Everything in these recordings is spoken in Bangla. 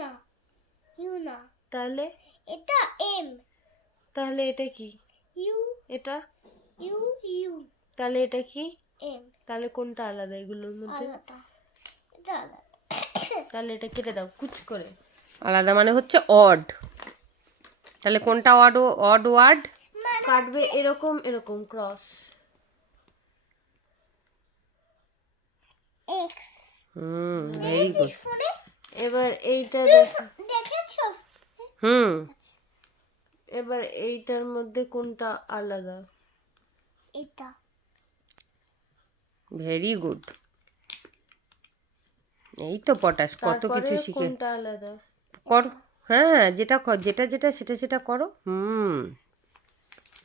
না, ইউ না, তাহলে এটা এম, তাহলে এটা কি? ইউ, এটা ইউ, ইউ, তাহলে এটা কি? এম। তাহলে কোনটা আলাদা এগুলোর মধ্যে? আলাদা, এটা আলাদা। তাহলে এটা কেটে দাও কুচ করে। আলাদা মানে হচ্ছে অড। তাহলে কোনটা অড ওয়ার্ড? কাটবে এরকম এরকম ক্রস। এক্স। Very good. ফোনে এবার এইটা দেখেছো? হুম এবার এইটার মধ্যে কোনটা আলাদা? এটা। Very good. এই তো পটাশ, কত তারপরে কিছু শিখে কোনটা আলাদা? কর। হ্যাঁ, যেটা যেটা যেটা সেটা সেটা করো।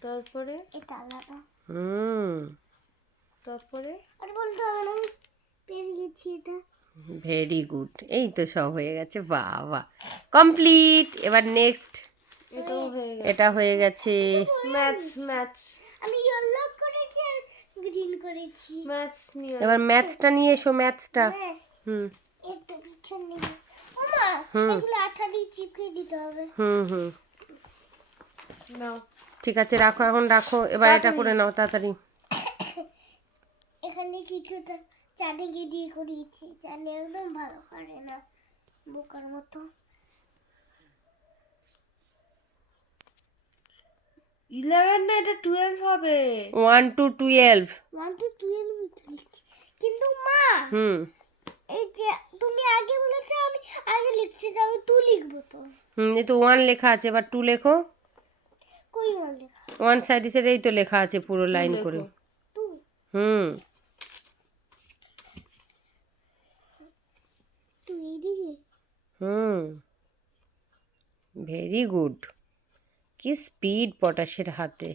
তারপরে এটা আলাদা। তারপরে আর বলতে হবে না, আমি পেরে গেছি এটা। Very good. এই তো সব হয়ে গেছে। বাহ বাহ, কমপ্লিট। এবার নেক্সট। এটাও হয়ে গেছে। এটা হয়ে গেছে। ম্যাথস আমি ইয়েলো করেছি আর গ্রিন করেছি। ম্যাথস নিয়ে এবার ম্যাথসটা নিয়ে এসো, ম্যাথসটা। ব্যাস, হুম এটা পিছন নিয়ে। ওমা, এগুলো আঠা দিয়ে চিপকে দিতে হবে। হুম হুম নাও। ঠিক আছে, রাখো, এখন রাখো। এবার এটা করে নাও তাড়াতাড়ি। এখানে কিছুটা চারিদিকে দিয়ে করিয়েছি, জানি একদম ভালো করে না, বোকার মতো। 11 না, এটা 12 হবে। 1 to 12। 1 to 12 লিখছি, কিন্তু মা হুম এই যে তুমি আগে বলেছো আমি আগে লিখছি, যাবে 2 লিখবো তো। এই তো 1 লেখা আছে, এবার 2 লেখো। কই মাল লেখা? 1 সাইডে সাইডে এই তো লেখা আছে পুরো লাইন করে। 2, হুম 2 এইদিকে। হুম ভেরি গুড। কি স্পিড পটাশের হাতে।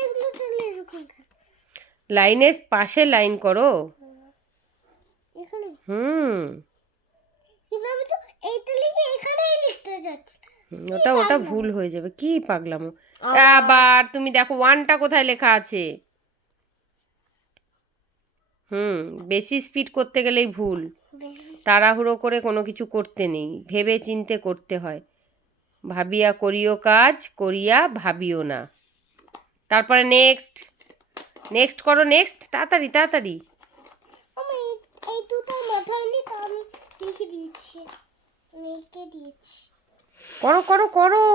এগুলো তাহলে এরকম কেন? লাইনের পাশে লাইন করো। এখানে হুম কিন্তু আমি তো এইটা লিখে এখানেই লিখতে যাচ্ছি। ওটা ওটা ভুল হয়ে যাবে। কি পাগলামো। আবার তুমি দেখো 1টা কোথায় লেখা আছে। বেশি স্পিড করতে গেলেই ভুল। তাড়াহুড়ো করে কোনো কিছু করতে নেই, ভেবে চিন্তে করতে হয়। ভাবিয়া করিও কাজ, করিয়া ভাবিও না। তারপরে নেক্সট, নেক্সট করো, নেক্সট তাড়াতাড়ি তাড়াতাড়ি। আমি এই দুটো মাথায় নি, তা আমি লিখে দিয়েছি, লিখে দিয়েছি। করো করো করো।